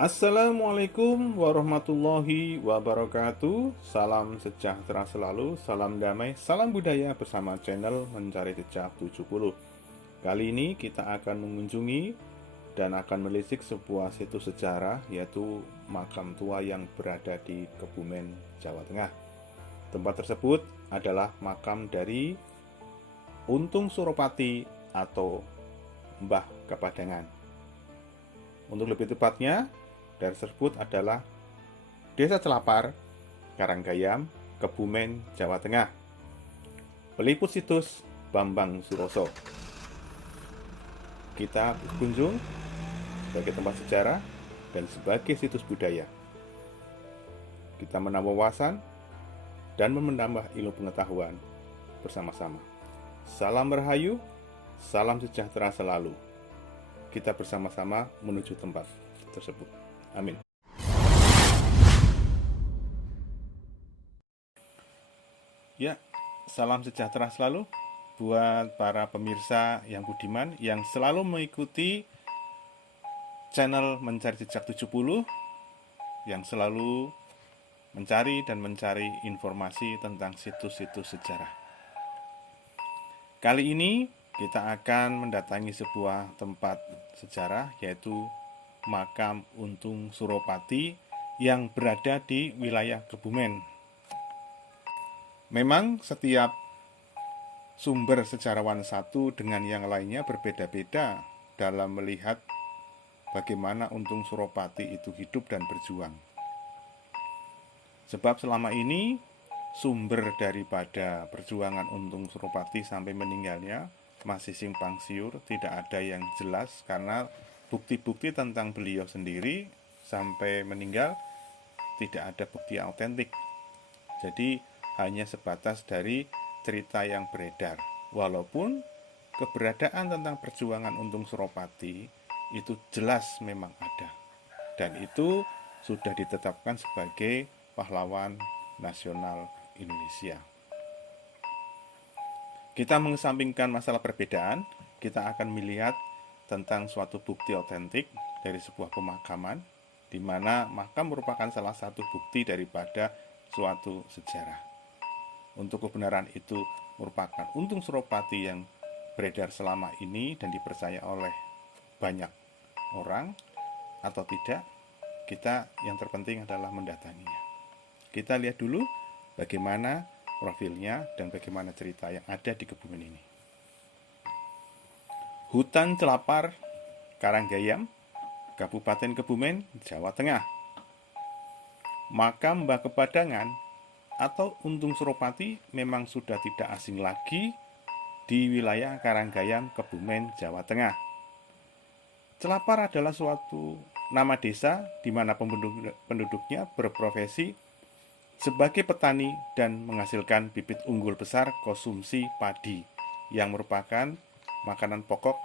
Assalamualaikum warahmatullahi wabarakatuh. Salam sejahtera selalu, salam damai, salam budaya bersama channel Mencari Jejak 70. Kali ini kita akan mengunjungi dan akan melisik sebuah situs sejarah, yaitu makam tua yang berada di Kebumen, Jawa Tengah. Tempat tersebut adalah makam dari Untung Suropati atau Mbah Kapadangan. Untuk lebih tepatnya, daerah tersebut adalah Desa Celapar, Karanggayam, Kebumen, Jawa Tengah. Peliput situs Bambang Suroso. Kita berkunjung sebagai tempat sejarah dan sebagai situs budaya. Kita menambah wawasan dan menambah ilmu pengetahuan bersama-sama. Salam Rahayu, salam sejahtera selalu. Kita bersama-sama menuju tempat tersebut. Amin. Ya, salam sejahtera selalu buat para pemirsa yang budiman yang selalu mengikuti channel Mencari Jejak 70, yang selalu mencari informasi tentang situs-situs sejarah. Kali ini kita akan mendatangi sebuah tempat sejarah, yaitu makam Untung Suropati yang berada di wilayah Kebumen. Memang setiap sumber sejarawan satu dengan yang lainnya berbeda-beda dalam melihat bagaimana Untung Suropati itu hidup dan berjuang. Sebab selama ini sumber daripada perjuangan Untung Suropati sampai meninggalnya masih simpang siur, tidak ada yang jelas, karena bukti-bukti tentang beliau sendiri sampai meninggal tidak ada bukti yang otentik. Jadi hanya sebatas dari cerita yang beredar. Walaupun keberadaan tentang perjuangan Untung Suropati itu jelas memang ada, dan itu sudah ditetapkan sebagai pahlawan nasional Indonesia. Kita mengesampingkan masalah perbedaan, kita akan melihat tentang suatu bukti otentik dari sebuah pemakaman, di mana makam merupakan salah satu bukti daripada suatu sejarah. Untuk kebenaran itu merupakan Untung Suropati yang beredar selama ini dan dipercaya oleh banyak orang atau tidak, kita yang terpenting adalah mendatanginya. Kita lihat dulu bagaimana profilnya dan bagaimana cerita yang ada di Kebumen ini. Hutan Celapar, Karanggayam, Kabupaten Kebumen, Jawa Tengah. Makam Mbah Kapadangan atau Untung Suropati memang sudah tidak asing lagi di wilayah Karanggayam, Kebumen, Jawa Tengah. Celapar adalah suatu nama desa di mana penduduknya berprofesi sebagai petani dan menghasilkan bibit unggul besar konsumsi padi yang merupakan makanan pokok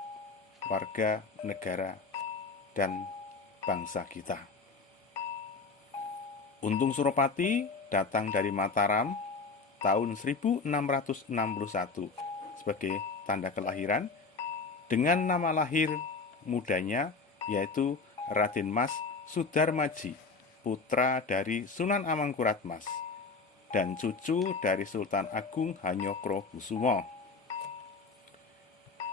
warga negara dan bangsa kita. Untung Suropati datang dari Mataram tahun 1661 sebagai tanda kelahiran dengan nama lahir mudanya, yaitu Raden Mas Sudarmaji, putra dari Sunan Amangkuratmas dan cucu dari Sultan Agung Hanyokrokusumo.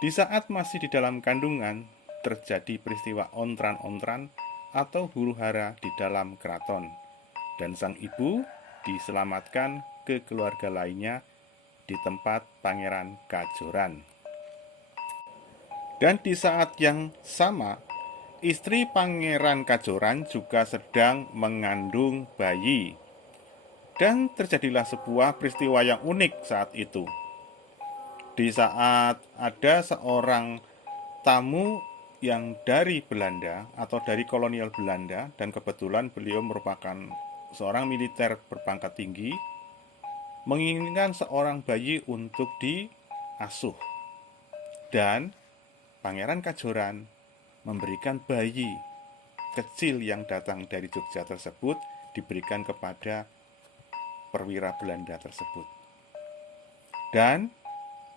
Di saat masih di dalam kandungan, terjadi peristiwa ontran-ontran atau huru-hara di dalam keraton, dan sang ibu diselamatkan ke keluarga lainnya di tempat Pangeran Kajoran. Dan di saat yang sama, istri Pangeran Kajoran juga sedang mengandung bayi. Dan terjadilah sebuah peristiwa yang unik saat itu. Di saat ada seorang tamu yang dari Belanda atau dari kolonial Belanda, dan kebetulan beliau merupakan seorang militer berpangkat tinggi, menginginkan seorang bayi untuk diasuh. Dan Pangeran Kajoran memberikan bayi kecil yang datang dari Jogja tersebut, diberikan kepada perwira Belanda tersebut. Dan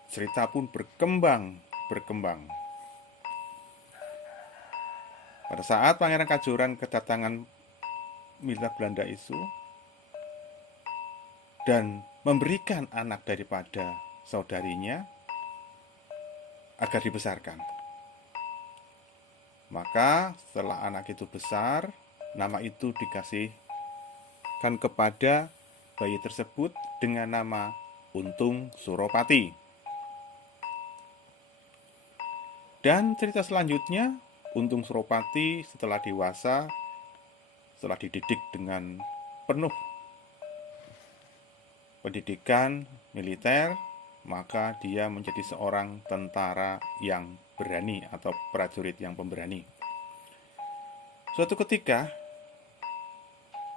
cerita pun berkembang. Pada saat Pangeran Kajoran kedatangan militer Belanda itu dan memberikan anak daripada saudarinya agar dibesarkan. Maka setelah anak itu besar, nama itu dikasihkan kepada bayi tersebut dengan nama Untung Suropati. Dan cerita selanjutnya, Untung Suropati setelah dewasa, setelah dididik dengan penuh pendidikan militer, maka dia menjadi seorang tentara yang berani atau prajurit yang pemberani. Suatu ketika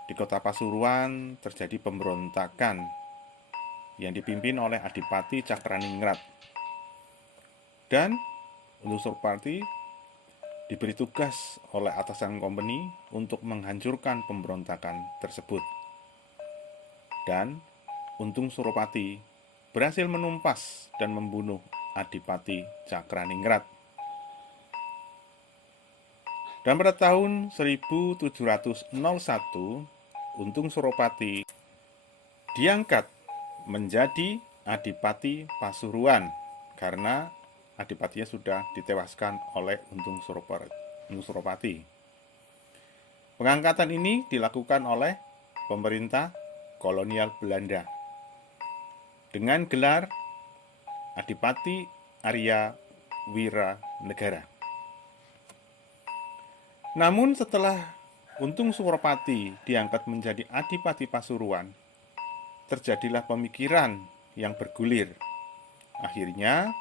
di kota Pasuruan terjadi pemberontakan yang dipimpin oleh Adipati Cakraningrat. Dan Untung Suropati diberi tugas oleh atasan kompeni untuk menghancurkan pemberontakan tersebut. Dan Untung Suropati berhasil menumpas dan membunuh Adipati Cakraningrat. Dan pada tahun 1701, Untung Suropati diangkat menjadi Adipati Pasuruan karena adipatinya sudah ditewaskan oleh Untung Suropati. Pengangkatan ini dilakukan oleh pemerintah kolonial Belanda dengan gelar Adipati Arya Wiranegara. Namun setelah Untung Suropati diangkat menjadi Adipati Pasuruan, terjadilah pemikiran yang bergulir. Akhirnya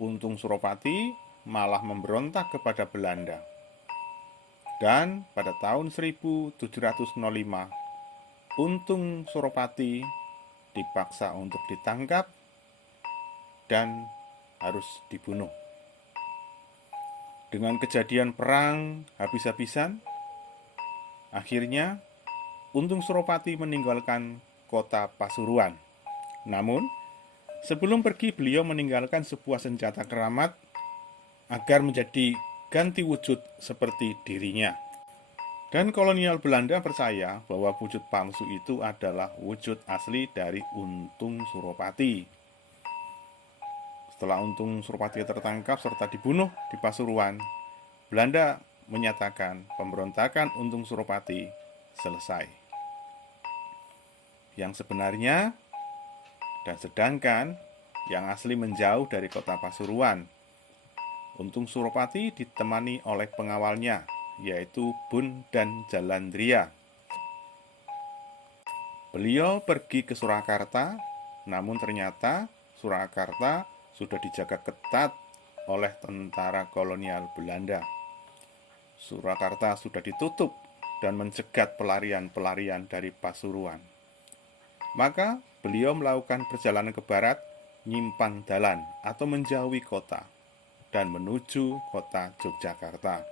Untung Suropati malah memberontak kepada Belanda. Dan pada tahun 1705, Untung Suropati dipaksa untuk ditangkap dan harus dibunuh. Dengan kejadian perang habis-habisan, akhirnya Untung Suropati meninggalkan kota Pasuruan. Namun, sebelum pergi beliau meninggalkan sebuah senjata keramat agar menjadi ganti wujud seperti dirinya. Dan kolonial Belanda percaya bahwa wujud palsu itu adalah wujud asli dari Untung Suropati. Setelah Untung Suropati tertangkap serta dibunuh di Pasuruan, Belanda menyatakan pemberontakan Untung Suropati selesai. Yang sebenarnya dan sedangkan yang asli menjauh dari kota Pasuruan. Untung Suropati ditemani oleh pengawalnya, yaitu Bun dan Jalandria. Beliau pergi ke Surakarta, namun ternyata Surakarta sudah dijaga ketat oleh tentara kolonial Belanda. Surakarta sudah ditutup dan mencegat pelarian-pelarian dari Pasuruan. Maka beliau melakukan perjalanan ke barat, nyimpang dalan atau menjauhi kota dan menuju kota Yogyakarta,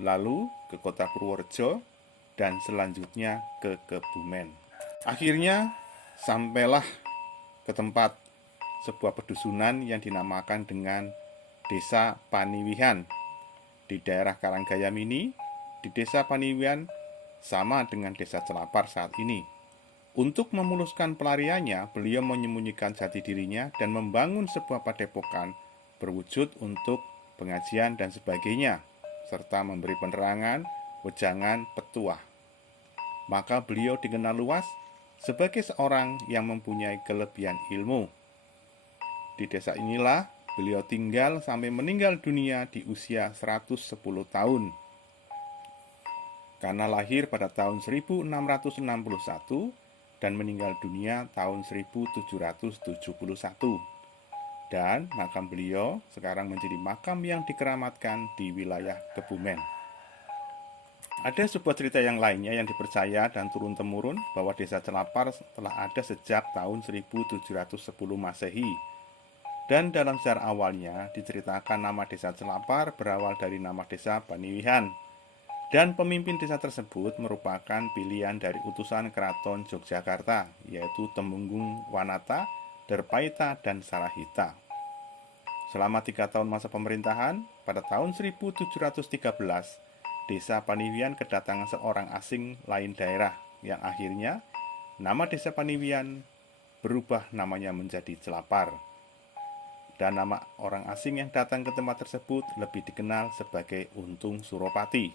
lalu ke kota Purworejo, dan selanjutnya ke Kebumen. Akhirnya sampailah ke tempat sebuah pedusunan yang dinamakan dengan Desa Paniwihan. Di daerah Karanggayam ini, di Desa Paniwihan sama dengan Desa Celapar saat ini. Untuk memuluskan pelariannya, beliau menyembunyikan jati dirinya dan membangun sebuah padepokan berwujud untuk pengajian dan sebagainya, serta memberi penerangan, wejangan, petuah. Maka beliau dikenal luas sebagai seorang yang mempunyai kelebihan ilmu. Di desa inilah beliau tinggal sampai meninggal dunia di usia 110 tahun. Karena lahir pada tahun 1661 dan meninggal dunia tahun 1771. Dan makam beliau sekarang menjadi makam yang dikeramatkan di wilayah Kebumen. Ada sebuah cerita yang lainnya yang dipercaya dan turun-temurun bahwa Desa Celapar telah ada sejak tahun 1710 Masehi. Dan dalam sejarah awalnya diceritakan nama Desa Celapar berawal dari nama Desa Paniwihan. Dan pemimpin desa tersebut merupakan pilihan dari utusan keraton Yogyakarta, yaitu Temenggung Wanata, Derpaita, dan Sarahita. Selama 3 tahun masa pemerintahan, pada tahun 1713, Desa Paniwian kedatangan seorang asing lain daerah, yang akhirnya nama Desa Paniwian berubah namanya menjadi Celapar. Dan nama orang asing yang datang ke tempat tersebut lebih dikenal sebagai Untung Suropati.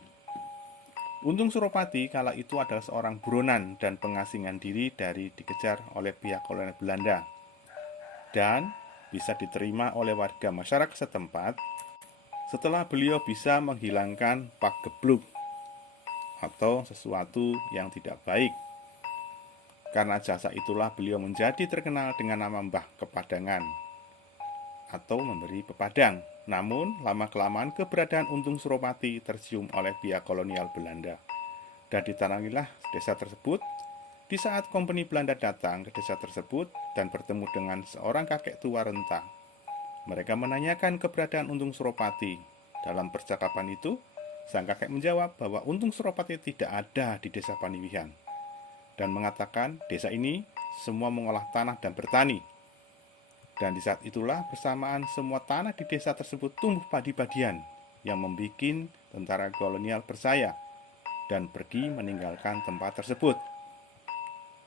Untung Suropati kala itu adalah seorang buronan dan pengasingan diri dari dikejar oleh pihak kolonial Belanda, dan bisa diterima oleh warga masyarakat setempat setelah beliau bisa menghilangkan pagebluk atau sesuatu yang tidak baik. Karena jasa itulah beliau menjadi terkenal dengan nama Mbah Kepadangan atau memberi pepadang. Namun, lama-kelamaan keberadaan Untung Suropati tercium oleh pihak kolonial Belanda, dan ditanamilah desa tersebut. Di saat kompeni Belanda datang ke desa tersebut dan bertemu dengan seorang kakek tua renta, mereka menanyakan keberadaan Untung Suropati. Dalam percakapan itu, sang kakek menjawab bahwa Untung Suropati tidak ada di desa Paniwian, dan mengatakan desa ini semua mengolah tanah dan bertani. Dan di saat itulah bersamaan semua tanah di desa tersebut tumbuh padi-padian, yang membuat tentara kolonial percaya dan pergi meninggalkan tempat tersebut.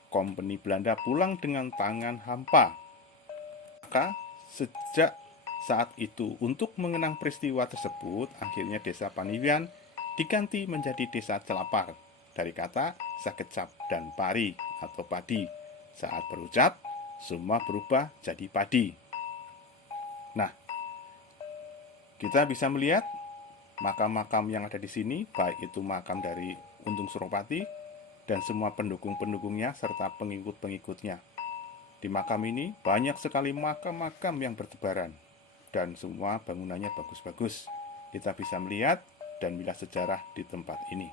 Kompeni Belanda pulang dengan tangan hampa. Maka sejak saat itu, untuk mengenang peristiwa tersebut, akhirnya Desa Paniwian diganti menjadi Desa Celapar dari kata sakecap dan pari atau padi. Saat berucap, semua berubah jadi padi. Nah, kita bisa melihat makam-makam yang ada di sini, baik itu makam dari Untung Suropati dan semua pendukung-pendukungnya serta pengikut-pengikutnya. Di makam ini banyak sekali makam-makam yang bertebaran, dan semua bangunannya bagus-bagus. Kita bisa melihat dan melihat sejarah di tempat ini.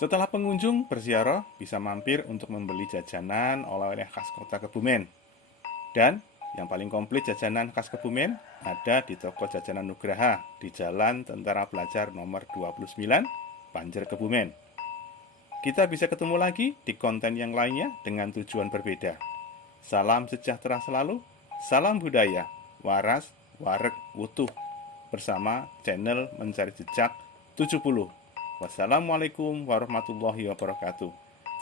Setelah pengunjung berziarah, bisa mampir untuk membeli jajanan oleh-oleh khas kota Kebumen. Dan yang paling komplit jajanan khas Kebumen ada di toko jajanan Nugraha di Jalan Tentara Pelajar nomor 29, Banjar, Kebumen. Kita bisa ketemu lagi di konten yang lainnya dengan tujuan berbeda. Salam sejahtera selalu, salam budaya, waras, wareg, utuh, bersama channel Mencari Jejak 70. Wassalamualaikum warahmatullahi wabarakatuh.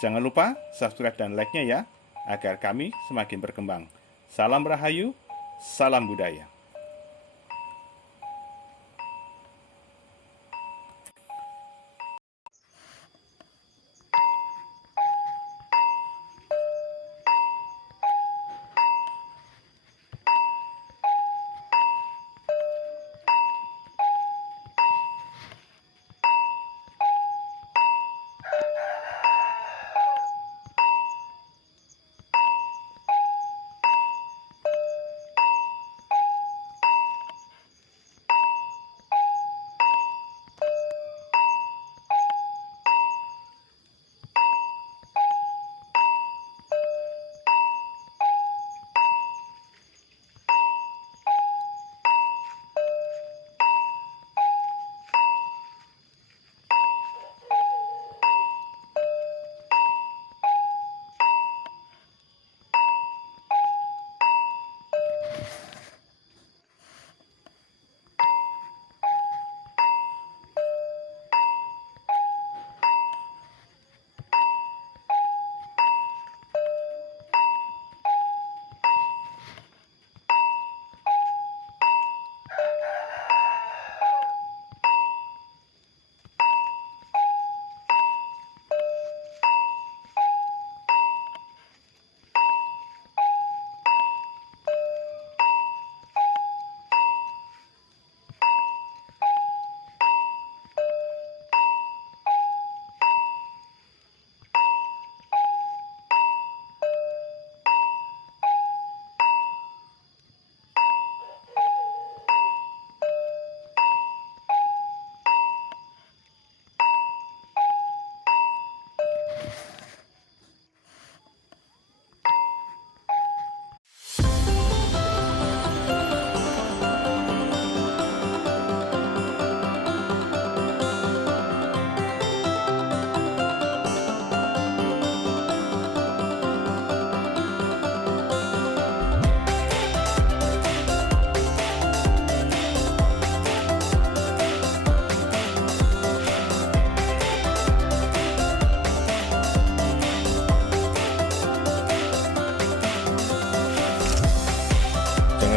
Jangan lupa subscribe dan like-nya ya, agar kami semakin berkembang. Salam Rahayu, salam budaya.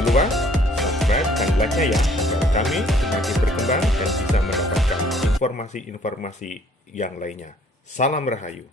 Jangan lupa subscribe dan like-nya ya, agar kami semakin berkembang dan bisa mendapatkan informasi-informasi yang lainnya. Salam Rahayu.